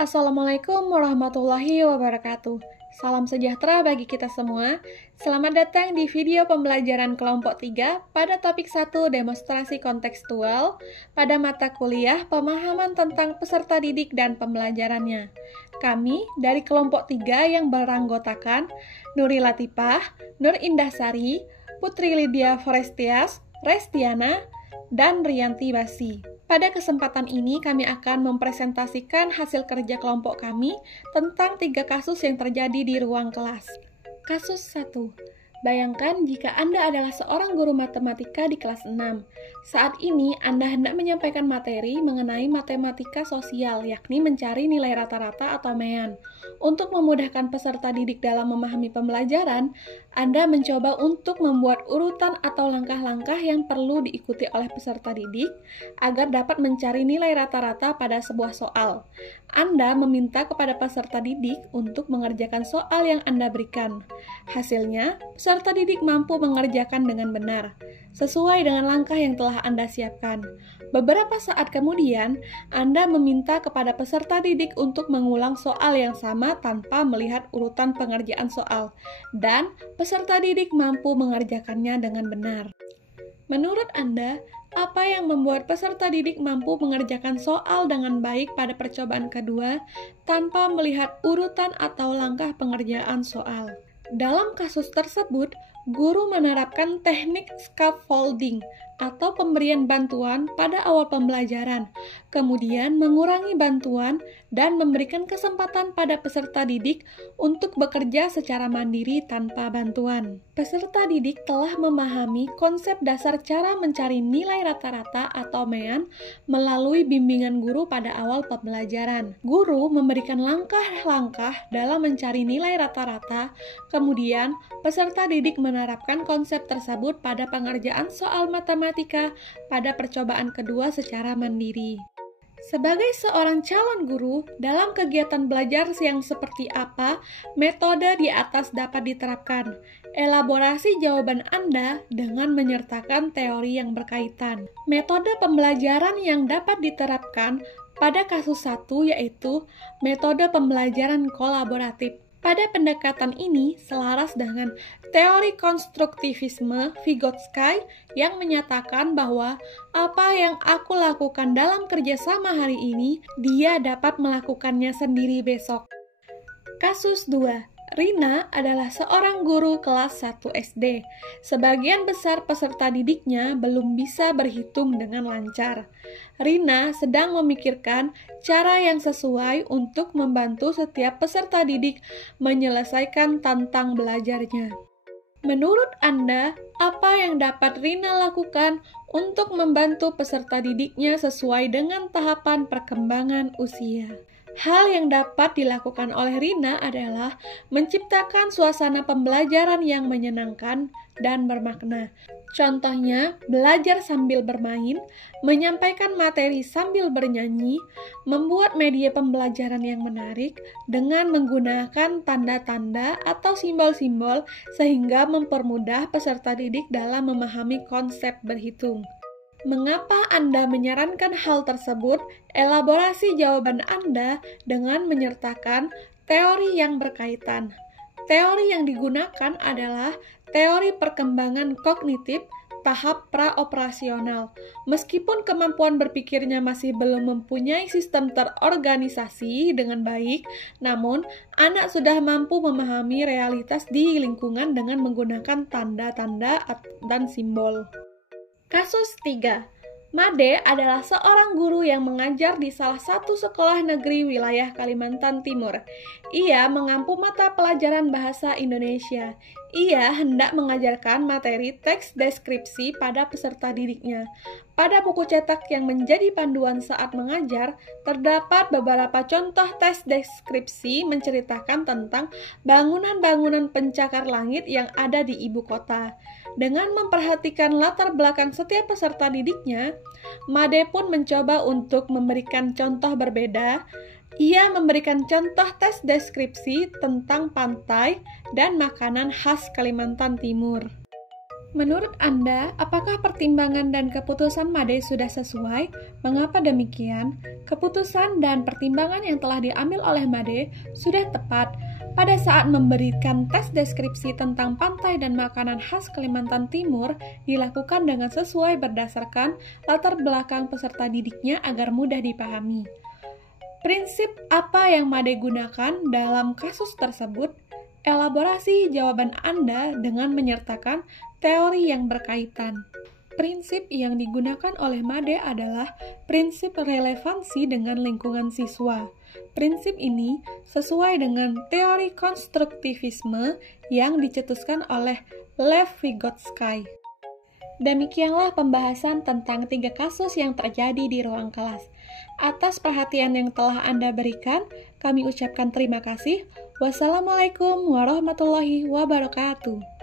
Assalamualaikum warahmatullahi wabarakatuh. Salam sejahtera bagi kita semua. Selamat datang di video pembelajaran kelompok 3 pada topik 1 demonstrasi kontekstual pada mata kuliah pemahaman tentang peserta didik dan pembelajarannya. Kami dari kelompok 3 yang beranggotakan Nuri Latifah, Nur Indahsari, Putri Lydia Forestias, Restiana, dan Rianti Basi. Pada kesempatan ini kami akan mempresentasikan hasil kerja kelompok kami tentang 3 kasus yang terjadi di ruang kelas. Kasus 1. Bayangkan jika Anda adalah seorang guru matematika di kelas 6. Saat ini Anda hendak menyampaikan materi mengenai matematika sosial, yakni mencari nilai rata-rata atau MEAN. Untuk memudahkan peserta didik dalam memahami pembelajaran, Anda mencoba untuk membuat urutan atau langkah-langkah yang perlu diikuti oleh peserta didik agar dapat mencari nilai rata-rata pada sebuah soal. Anda meminta kepada peserta didik untuk mengerjakan soal yang Anda berikan. Hasilnya, peserta didik mampu mengerjakan dengan benar, sesuai dengan langkah yang telah Anda siapkan. Beberapa saat kemudian, Anda meminta kepada peserta didik untuk mengulang soal yang sama tanpa melihat urutan pengerjaan soal, dan peserta didik mampu mengerjakannya dengan benar. Menurut Anda, apa yang membuat peserta didik mampu mengerjakan soal dengan baik pada percobaan kedua tanpa melihat urutan atau langkah pengerjaan soal? Dalam kasus tersebut, guru menerapkan teknik scaffolding atau pemberian bantuan pada awal pembelajaran, kemudian mengurangi bantuan dan memberikan kesempatan pada peserta didik untuk bekerja secara mandiri tanpa bantuan. Peserta didik telah memahami konsep dasar cara mencari nilai rata-rata atau MEAN melalui bimbingan guru pada awal pembelajaran. Guru memberikan langkah-langkah dalam mencari nilai rata-rata, kemudian peserta didik menerapkan konsep tersebut pada pengerjaan soal matematika pada percobaan kedua secara mandiri. Sebagai seorang calon guru, dalam kegiatan belajar yang seperti apa metode di atas dapat diterapkan? Elaborasi jawaban Anda dengan menyertakan teori yang berkaitan. Metode pembelajaran yang dapat diterapkan pada kasus 1 yaitu metode pembelajaran kolaboratif. Pada pendekatan ini selaras dengan teori konstruktivisme Vygotsky yang menyatakan bahwa apa yang aku lakukan dalam kerjasama hari ini, dia dapat melakukannya sendiri besok. Kasus 2. Rina adalah seorang guru kelas 1 SD. Sebagian besar peserta didiknya belum bisa berhitung dengan lancar. Rina sedang memikirkan cara yang sesuai untuk membantu setiap peserta didik menyelesaikan tantang belajarnya. Menurut Anda, apa yang dapat Rina lakukan untuk membantu peserta didiknya sesuai dengan tahapan perkembangan usia? Hal yang dapat dilakukan oleh Rina adalah menciptakan suasana pembelajaran yang menyenangkan dan bermakna. Contohnya, belajar sambil bermain, menyampaikan materi sambil bernyanyi, membuat media pembelajaran yang menarik dengan menggunakan tanda-tanda atau simbol-simbol sehingga mempermudah peserta didik dalam memahami konsep berhitung. Mengapa Anda menyarankan hal tersebut? Elaborasi jawaban Anda dengan menyertakan teori yang berkaitan. Teori yang digunakan adalah teori perkembangan kognitif tahap praoperasional. Meskipun kemampuan berpikirnya masih belum mempunyai sistem terorganisasi dengan baik, namun anak sudah mampu memahami realitas di lingkungan dengan menggunakan tanda-tanda dan simbol. Kasus 3. Made adalah seorang guru yang mengajar di salah satu sekolah negeri wilayah Kalimantan Timur. Ia mengampu mata pelajaran bahasa Indonesia. Ia hendak mengajarkan materi teks deskripsi pada peserta didiknya. Pada buku cetak yang menjadi panduan saat mengajar, terdapat beberapa contoh teks deskripsi menceritakan tentang bangunan-bangunan pencakar langit yang ada di ibu kota. Dengan memperhatikan latar belakang setiap peserta didiknya, Made pun mencoba untuk memberikan contoh berbeda. Ia memberikan contoh tes deskripsi tentang pantai dan makanan khas Kalimantan Timur. Menurut Anda, apakah pertimbangan dan keputusan Made sudah sesuai? Mengapa demikian? Keputusan dan pertimbangan yang telah diambil oleh Made sudah tepat. Pada saat memberikan tes deskripsi tentang pantai dan makanan khas Kalimantan Timur, dilakukan dengan sesuai berdasarkan latar belakang peserta didiknya agar mudah dipahami. Prinsip apa yang Made gunakan dalam kasus tersebut? Elaborasi jawaban Anda dengan menyertakan teori yang berkaitan. Prinsip yang digunakan oleh Made adalah prinsip relevansi dengan lingkungan siswa. Prinsip ini sesuai dengan teori konstruktivisme yang dicetuskan oleh Lev Vygotsky. Demikianlah pembahasan tentang 3 kasus yang terjadi di ruang kelas. Atas perhatian yang telah Anda berikan, kami ucapkan terima kasih. Wassalamualaikum warahmatullahi wabarakatuh.